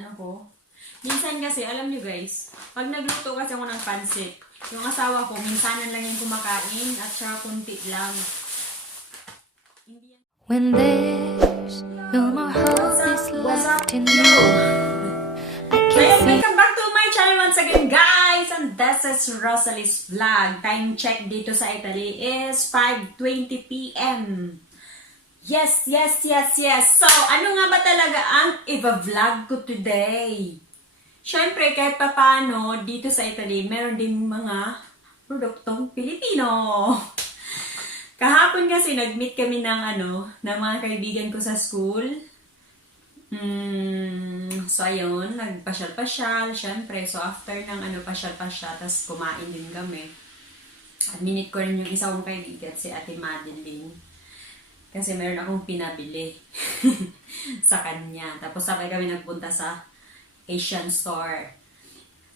Ako. Minsan kasi, alam nyo guys, pag nagluto kasi ako ng pansit, yung asawa ko, minsanan lang yung kumakain at saka kunti lang. When there's no more hope is left in you, I can see. Welcome back to my channel once again, guys! And this is Rosalie's vlog. Time check dito sa Italy is 5:20 p.m. Yes! So, ano nga ba talaga ang i-vlog ko today? Siyempre, kahit papano, dito sa Italy, meron ding mga produktong Pilipino. Kahapon kasi, nag-meet kami ng mga kaibigan ko sa school. So, ayun, nagpasyal-pasyal, syempre. So, after ng pasyal-pasyal, tapos kumain din kami. At minute ko rin yung isa kong kaibigan, si Ate Madeline. Kasi meron akong pinabili sa kanya. Tapos sabay kami nagpunta sa Asian store.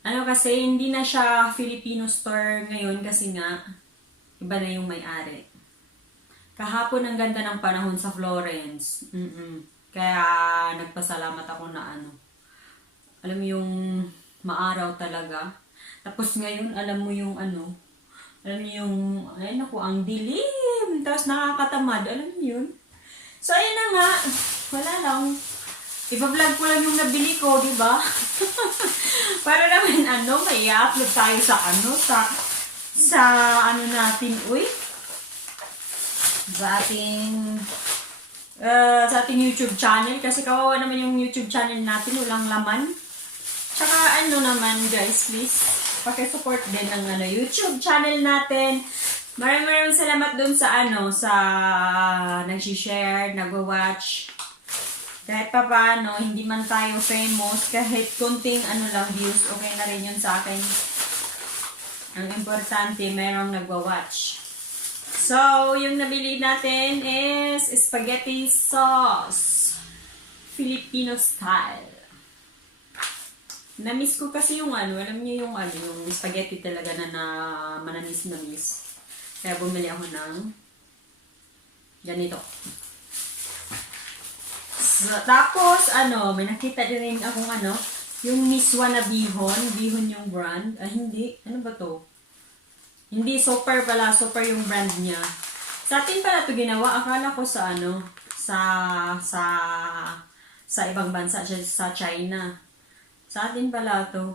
Kasi hindi na siya Filipino store ngayon kasi nga iba na yung may-ari. Kahapon ang ganda ng panahon sa Florence. Kaya nagpasalamat ako na alam mo yung maaraw talaga. Tapos ngayon alam mo yung ay naku, ang dilim. Tapos nakakatamad. Alam mo yun? So, ayun na nga. Wala lang. Ipa-vlog ko lang yung nabili ko, di ba? Para naman, may i-upload tayo sa natin, sa ating YouTube channel. Kasi kawawa naman yung YouTube channel natin. Walang laman. Tsaka, naman, guys, please, paki-support din ng YouTube channel natin. Maraming salamat dun sa nag-share, nag-watch. Kahit pa paano, hindi man tayo famous, kahit kunting lang views, okay na rin yun sa akin. Ang importante, merong nagwa-watch. So, yung nabili natin is spaghetti sauce. Filipino style. Na-miss ko kasi yung alam niyo yung spaghetti talaga na manamis-namis. Kaya bumili ako ng ganito. So, tapos, may nakita din akong yung miswa na bihon. Bihon yung brand. Hindi. Ano ba to? Hindi, Super pala. Super yung brand niya. Sa atin pala to ginawa. Akala ko sa sa ibang bansa, sa China. Sa atin pala to.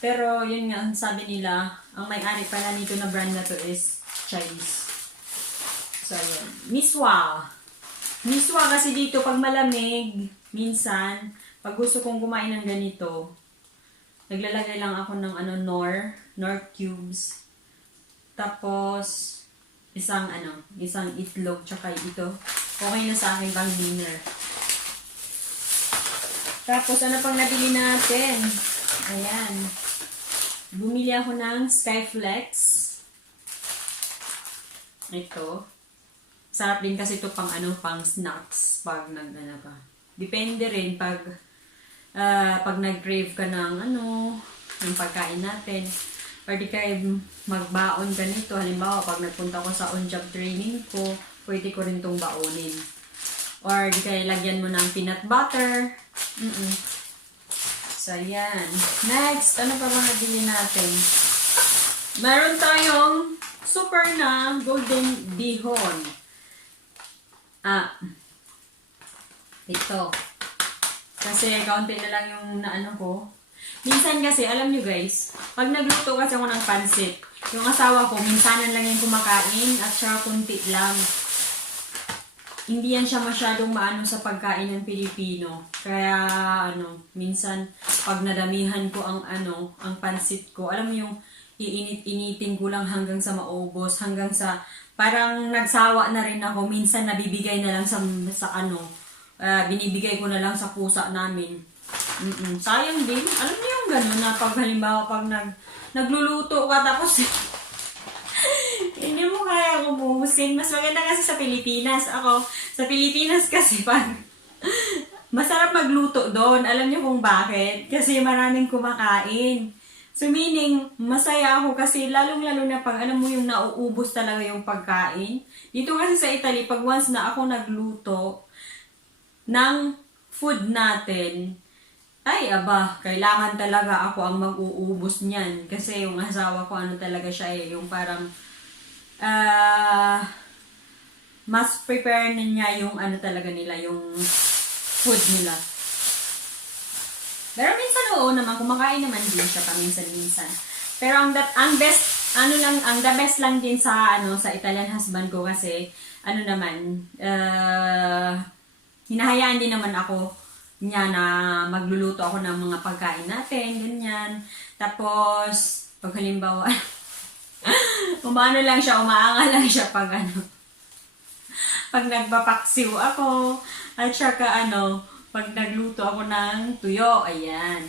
Pero, yun nga, sabi nila, ang may-ari pala nito na brand na to is Chinese. So, yun. Miswa. Miswa kasi dito, pag malamig, minsan, pag gusto kong kumain ng ganito, naglalagay lang ako ng Nor cubes. Tapos, isang itlog, tsaka ito. Okay na sa akin pang dinner. Tapos, ano pang nabili natin? Ayan. Bumili ako ng Skyflex. Ito. Sarap din kasi ito pang pang snacks. Pag ka. Depende rin pag nag-crave ka ng ng pagkain natin. Or di kayo magbaon ganito. Halimbawa, pag nagpunta ko sa on-job training ko, pwede ko rin itong baonin. Or di kayo lagyan mo ng peanut butter. So, yan. Next, ano pa ba nabili natin? Meron tayong super na golden bihon. Ito. Kasi, kaunti na lang yung ko. Minsan kasi, alam nyo guys, pag nagluto kasi ako ng pansit, yung asawa ko, minsanan lang yung kumakain at saka kunti lang. Hindi yan siya masyadong maano sa pagkain ng Pilipino. Kaya, minsan, pag nadamihan ko ang pansit ko, alam mo yung iinit-initin ko lang hanggang sa maubos, hanggang sa, parang nagsawa na rin ako, minsan nabibigay na lang binibigay ko na lang sa pusa namin. Sayang din. Alam mo yung gano'n na pag halimbawa, pag nagluluto ka, tapos, hindi mo kaya ubusin. Mas maganda kasi sa Pilipinas. Sa Pilipinas kasi masarap magluto doon. Alam niyo kung bakit? Kasi maraming kumakain. So meaning, masaya ako kasi lalong-lalo na pag alam mo yung nauubos talaga yung pagkain. Dito kasi sa Italy, pag once na ako nagluto ng food natin, Ay, aba, kailangan talaga ako ang mag-uubos niyan. Kasi yung asawa ko, ano talaga siya eh, yung parang, mas prepare na niya yung ano talaga nila, yung food nila. Pero minsan oo naman, kumakain naman din siya paminsan-minsan. Pero ang best, ang the best lang din sa, sa Italian husband ko kasi, naman, hinahayaan din naman ako niya na magluluto ako ng mga pagkain natin, ganyan. Tapos, pag halimbawa, lang siya, umaanga lang siya pag pag nagpapaksiw ako, at saka pag nagluto ako ng tuyo, ayan.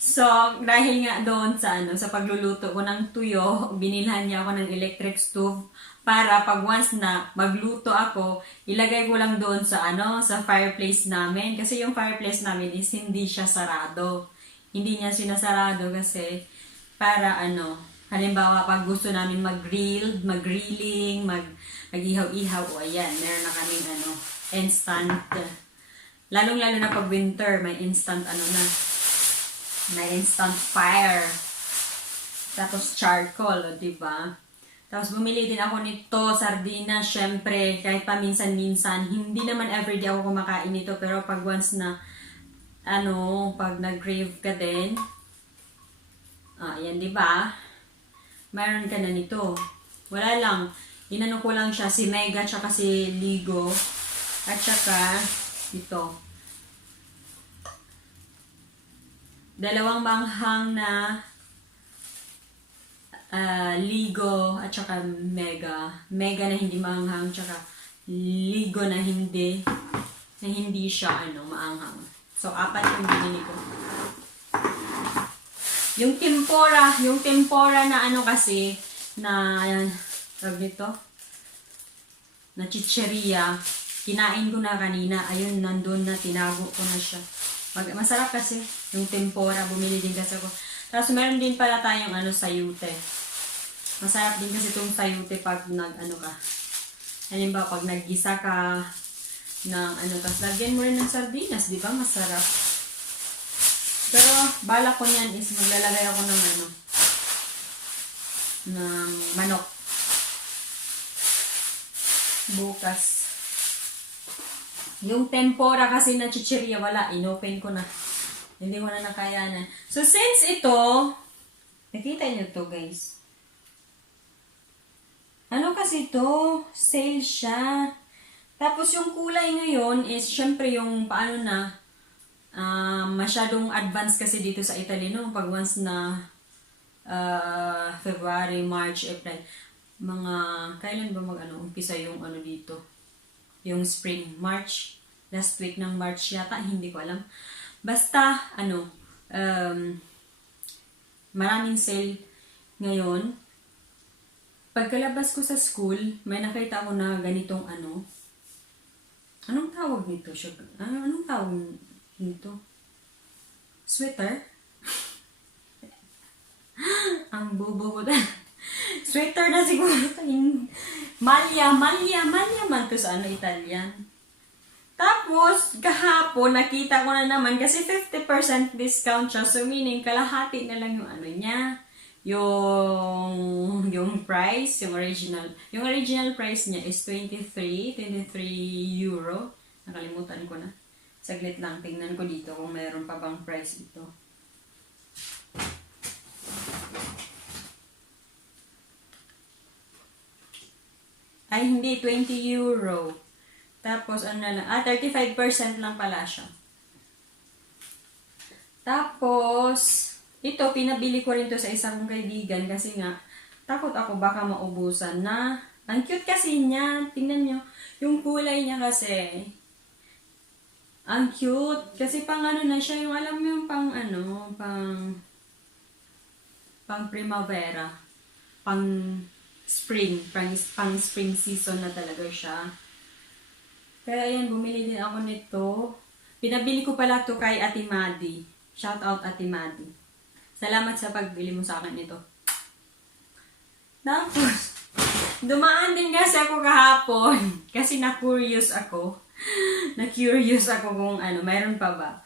So, dahil nga doon sa pagluluto ko ng tuyo, binilhan niya ako ng electric stove para pag once na magluto ako, ilagay ko lang doon sa fireplace namin. Kasi yung fireplace namin is hindi siya sarado. Hindi niya sinasarado kasi para halimbawa pag gusto namin mag-grilling, mag-ihaw-ihaw, o ayan, meron na kaming instant. Lalong-lalo na pag winter, may instant may instant fire. Tapos charcoal, o diba? Tapos bumili din ako nito, sardinas, syempre, kahit paminsan-minsan. Hindi naman everyday ako kumakain nito, pero pag once na, pag nag-crave ka din, yan diba? Mayroon ka na nito. Wala lang. Inano ko lang siya, si Mega, tsaka si Ligo, at tsaka, ito. Dalawang manghang na Ligo at saka Mega. Mega na hindi maanghang, tsaka Ligo na hindi siya maanghang. So, 4 yung binili ko. Yung tempura na kasi, na, tawag dito, na chicheria, kinain ko na kanina. Ayun, nandun na, tinago ko na siya. Masarap kasi, yung tempura, bumili din kasi ako. Tapos, meron din pala tayong sayute. Masarap din kasi itong sayute pag ka. Halimbawa, pag naggisa ka ng tapos lagyan mo rin ng sardinas, di ba? Masarap. Pero, bala ko niyan is maglalagay ako ng ng manok. Bukas. Yung tempura kasi na chicheria, wala. Inopen ko na. Hindi ko na nakayanan. So, since ito, nakita nyo to guys. Kasi to? Sale siya. Tapos yung kulay ngayon is, syempre yung masyadong advanced kasi dito sa Italy, no? Pag once na February, March, April, kailan ba umpisa yung dito? Yung spring, March, last week ng March yata, hindi ko alam. Basta, maraming sale ngayon. Pagkalabas ko sa school, may nakita ko na ganitong anong tawag nito? Anong tawag nito? Sweater? Ang bobo ko na. Sweater na siguro. Malya man to sa Italian. Tapos, kahapon, nakita ko na naman kasi 50% discount siya. So, meaning, kalahati na lang yung niya. Yung price, yung original price niya is 23 euro. Nakalimutan ko na. Saglit lang, tingnan ko dito kung mayroon pa bang price ito. Ay, hindi, 20 euro. Tapos, 35% lang pala siya. Tapos, ito, pinabili ko rin to sa isa kong kaibigan kasi nga, takot ako baka maubusan na. Ang cute kasi niya. Tingnan nyo. Yung kulay niya kasi. Ang cute. Kasi pang na siya. Yung alam mo yung pang primavera. Pang spring. Pang spring season na talaga siya. Kaya ayan, bumili din ako nito. Pinabili ko pala to kay Ate Madi. Shout out Ate Madi. Salamat sa pagbili mo sa akin nito. Tapos, dumaan din kasi ako kahapon. Kasi na-curious ako. Na-curious ako kung mayroon pa ba.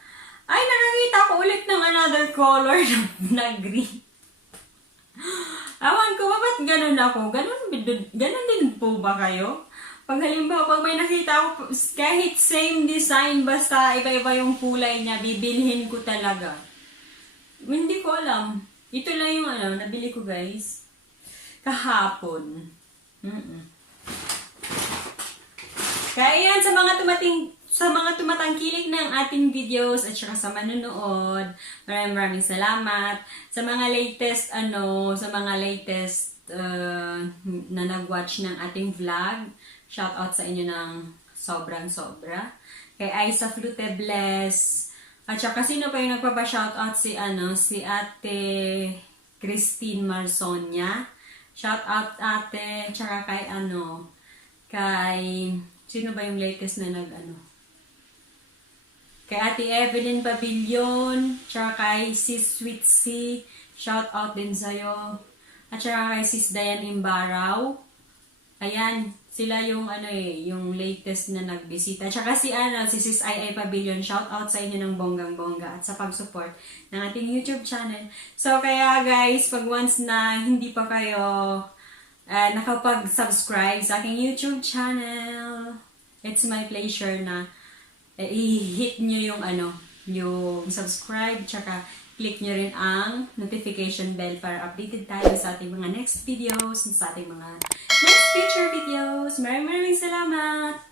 Ay, nakakita ako ulit ng another color na green. Awan ko ba, ba't ganun ako? Ganun din po ba kayo? Pag halimbawa, pag may nakita ako, kahit same design, basta iba-iba yung kulay niya, bibilhin ko talaga. Hindi ko alam. Ito lang yung nabili ko guys. Kahapon. Kaya yan, sa mga tumatangkilik ng ating videos at saka sa manonood, maraming salamat. Sa mga latest, na nag-watch ng ating vlog, shout out sa inyo ng sobrang-sobra. Kay Aisa Flutebles, at saka sino pa yung nagpapa-shoutout si Ate Christine Marsonia. Shoutout ate, tsaka kay sino ba yung latest na kay Ate Evelyn Pavilion, tsaka kay Sis Sweet C, shoutout din sa'yo. At tsaka kay Sis Dayan Imbaraw. Ayan, sila yung yung latest na nagbisita. Tsaka si Sis Ai Pavilion, shout out sa inyo ng bonggang-bongga at sa pag-support ng ating YouTube channel. So kaya guys, pag once na hindi pa kayo nakapag-subscribe sa aking YouTube channel, it's my pleasure na i-hit nyo yung subscribe, tsaka click nyo rin ang notification bell para updated tayo sa ating mga next videos, sa ating mga next future videos. Maraming salamat!